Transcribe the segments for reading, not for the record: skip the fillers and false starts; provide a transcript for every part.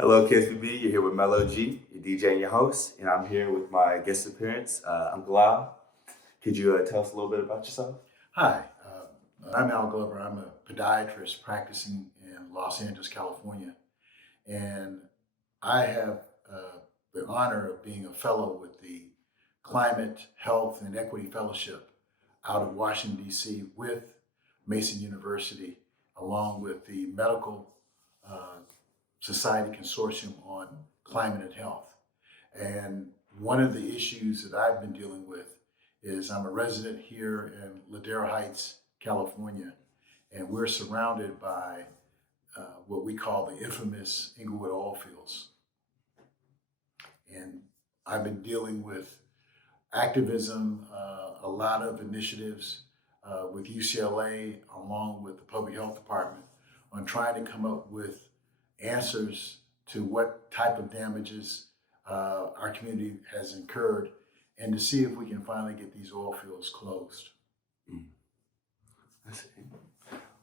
Hello, KSPB. You're here with Mello G, your DJ and your host, and I'm here with my guest appearance, Uncle Al. Could you tell us a little bit about yourself? Hi, I'm Al Glover. I'm a podiatrist practicing in Los Angeles, California, and I have the honor of being a fellow with the Climate, Health, and Equity Fellowship out of Washington, D.C. with Mason University, along with the Medical uh, Society Consortium on Climate and Health. And one of the issues that I've been dealing with is I'm a resident here in Ladera Heights, California, and we're surrounded by what we call the infamous Inglewood oil fields. And I've been dealing with activism, a lot of initiatives with UCLA, along with the Public Health Department, on trying to come up with answers to what type of damages our community has incurred, and to see if we can finally get these oil fields closed. I see.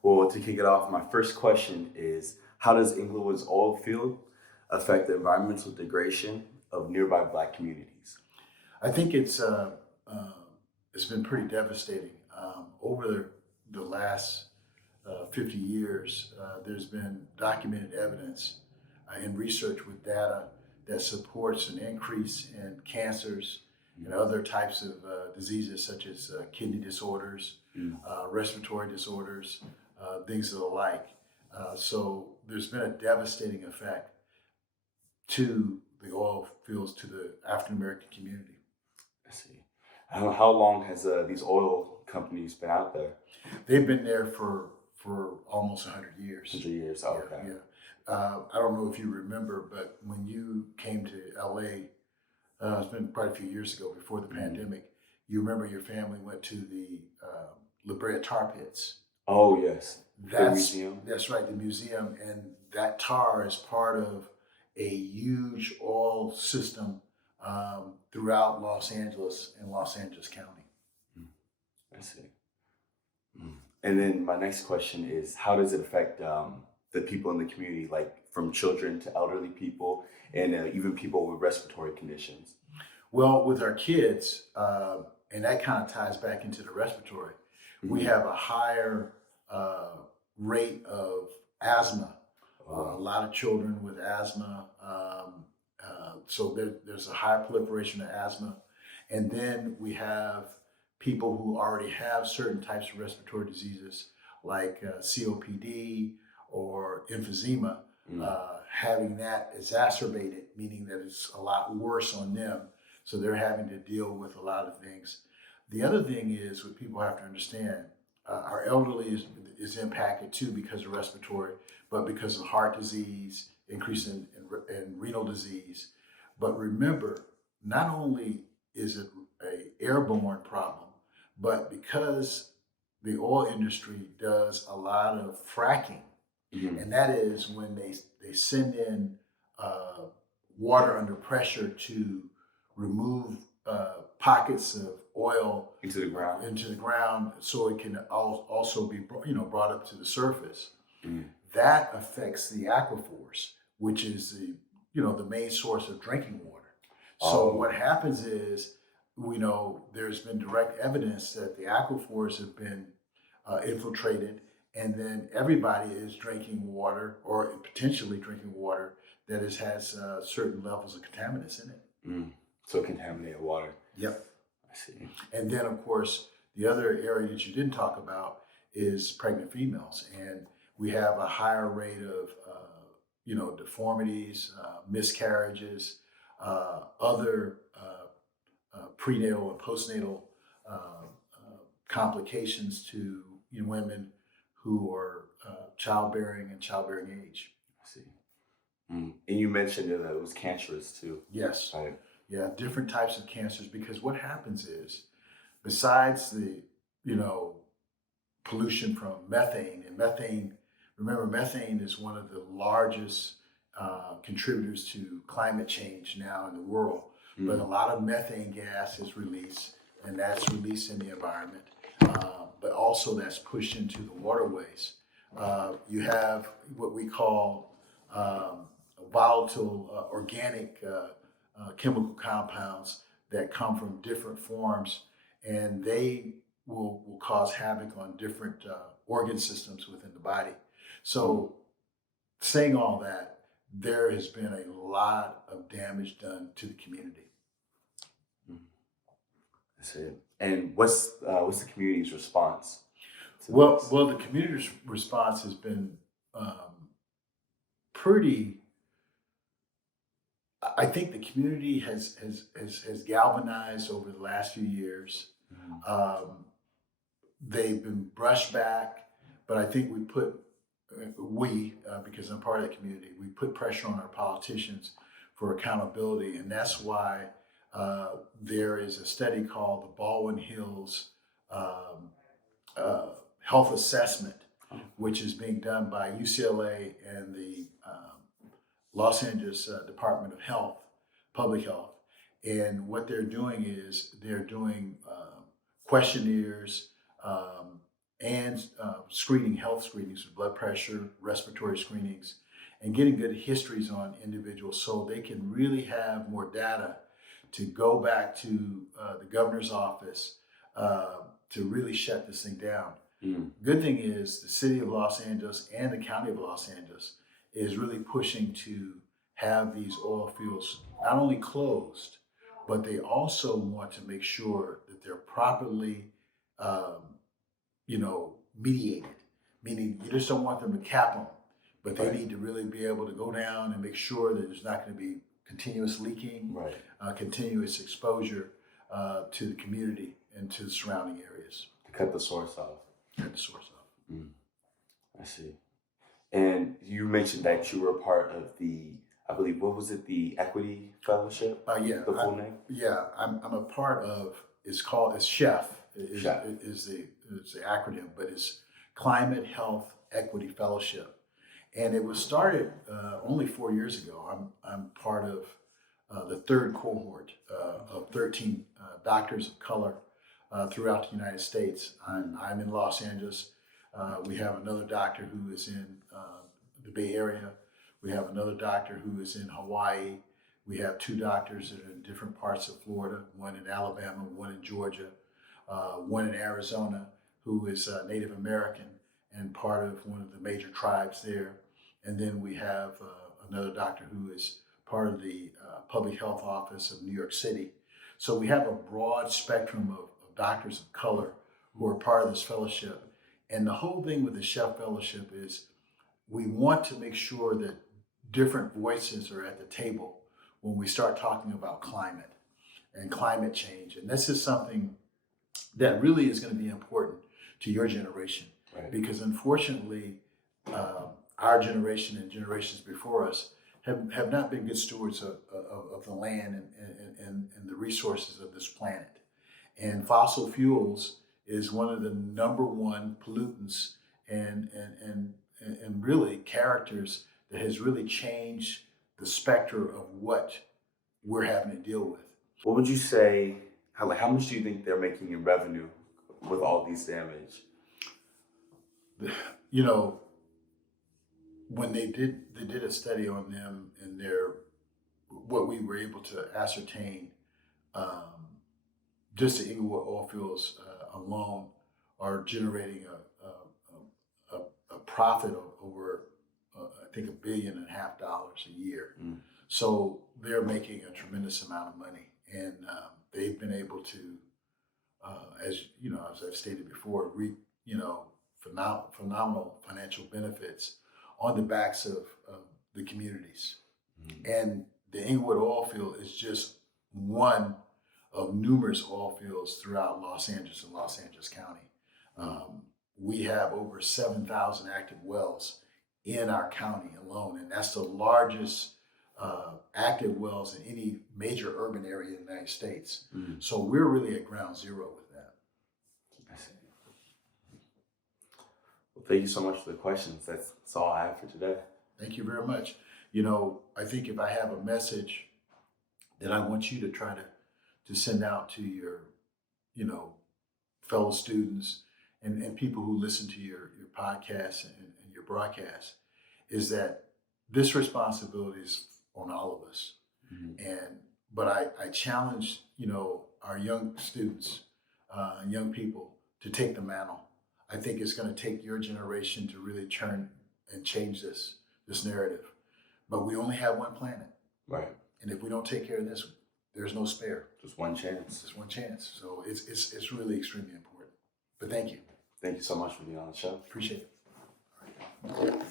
Well, to kick it off, my first question is, how does Inglewood's oil field affect the environmental degradation of nearby Black communities? I think it's been pretty devastating. Over the last 50 years, there's been documented evidence and research with data that supports an increase in cancers and other types of diseases such as kidney disorders, respiratory disorders, things of the like. So there's been a devastating effect to the oil fields, to the African American community. I see. How long has these oil companies been out there? They've been there for almost 100 years. 100 years, okay. Yeah. I don't know if you remember, but when you came to LA, it's been quite a few years ago, before the pandemic, you remember your family went to the La Brea tar pits. Oh, yes. The That's museum. That's right, the museum. And that tar is part of a huge oil system throughout Los Angeles and Los Angeles County. I see. And then my next question is, how does it affect the people in the community, like from children to elderly people, and even people with respiratory conditions? Well, with our kids, and that kind of ties back into the respiratory, we have a higher rate of asthma. A lot of children with asthma. So there's a higher proliferation of asthma. And then we have people who already have certain types of respiratory diseases like COPD or emphysema, having that exacerbated, meaning that it's a lot worse on them. So they're having to deal with a lot of things. The other thing is, what people have to understand, our elderly is impacted too because of respiratory, but because of heart disease, increase in renal disease. But remember, not only is it an airborne problem, but because the oil industry does a lot of fracking, and that is when they send in water under pressure to remove pockets of oil into the ground, so it can also be brought up to the surface. That affects the aquifers, which is the main source of drinking water. So what happens is, there's been direct evidence that the aquifers have been infiltrated, and then everybody is drinking water, or potentially drinking water, that has certain levels of contaminants in it. So contaminated water. Yep. I see. And then, of course, the other area that you didn't talk about is pregnant females. And we have a higher rate of, deformities, miscarriages, other prenatal and postnatal complications to women who are childbearing and childbearing age. I see. And you mentioned that it was cancerous too. Yes. Right. Yeah, different types of cancers, because what happens is, besides the, pollution from methane, and methane is one of the largest contributors to climate change now in the world. But a lot of methane gas is released, and that's released in the environment, but also that's pushed into the waterways. You have what we call volatile organic chemical compounds that come from different forms, and they will cause havoc on different organ systems within the body. So, saying all that, there has been a lot of damage done to the community. That's it. And what's the community's response to Well, this? well, the community's response has been pretty. I think the community has galvanized over the last few years. Um, they've been brushed back, but I think because I'm part of the community, we put pressure on our politicians for accountability, and that's why there is a study called the Baldwin Hills um, Health Assessment, which is being done by UCLA and the Los Angeles Department of Health, Public Health. And what they're doing is they're doing questionnaires and health screenings for blood pressure, respiratory screenings, and getting good histories on individuals so they can really have more data to go back to the governor's office to really shut this thing down. Good thing is the city of Los Angeles and the county of Los Angeles is really pushing to have these oil fields not only closed, but they also want to make sure that they're properly, mediated. Meaning you just don't want them to cap them, but they need to really be able to go down and make sure that there's not going to be continuous leaking, continuous exposure to the community and to the surrounding areas. To cut the source off. Cut the source off. I see. And you mentioned that you were a part of I believe, what was it, the Equity Fellowship? Yeah. The full name? Yeah, I'm a part of. It's CHEF. CHEF is the acronym, but it's Climate Health Equity Fellowship, and it was started only 4 years ago. I'm part of the third cohort of 13 doctors of color throughout the United States. I'm in Los Angeles. We have another doctor who is in the Bay Area. We have another doctor who is in Hawaii. We have 2 doctors that are in different parts of Florida, one in Alabama, one in Georgia, one in Arizona, who is Native American and part of one of the major tribes there. And then we have another doctor who is part of the Public Health Office of New York City. So we have a broad spectrum of doctors of color who are part of this fellowship. And the whole thing with the CHEF Fellowship is we want to make sure that different voices are at the table when we start talking about climate and climate change. And this is something that really is going to be important to your generation, because unfortunately, our generation and generations before us have not been good stewards of the land and the resources of this planet. And fossil fuels is one of the number one pollutants and really characters that has really changed the spectrum of what we're having to deal with. What would you say, how much do you think they're making in revenue with all these damage? When they did a study on them and what we were able to ascertain, just the Inglewood oil fields alone are generating a profit of over, I think, $1.5 billion a year. So they're making a tremendous amount of money, and they've been able to, as I've stated before, reap phenomenal financial benefits on the backs of the communities. And the Inglewood oil field is just one of numerous oil fields throughout Los Angeles and Los Angeles County. We have over 7,000 active wells in our county alone, and that's the largest active wells in any major urban area in the United States. So we're really at ground zero with that. I see. Well, thank you so much for the questions. That's all I have for today. Thank you very much. I think if I have a message that I want you to try to send out to your, fellow students and people who listen to your podcast and your broadcast, is that this responsibility is on all of us. But I challenge, our young students, young people to take the mantle. I think it's going to take your generation to really turn and change this narrative. But we only have one planet. Right. And if we don't take care of this, there's no spare. Just one chance. Just one chance. So it's really extremely important. But thank you. Thank you so much for being on the show. Appreciate it.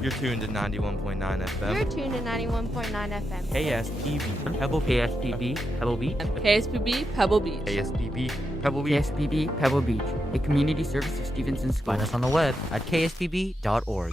You're tuned to 91.9 FM. You're tuned to 91.9 FM. KSPB, Pebble KSPB, Pebble Beach. KSPB, Pebble Beach. KSPB, Pebble Beach. KSPB, Pebble Beach, a community service of Stevenson School. Find us on the web at kspb.org.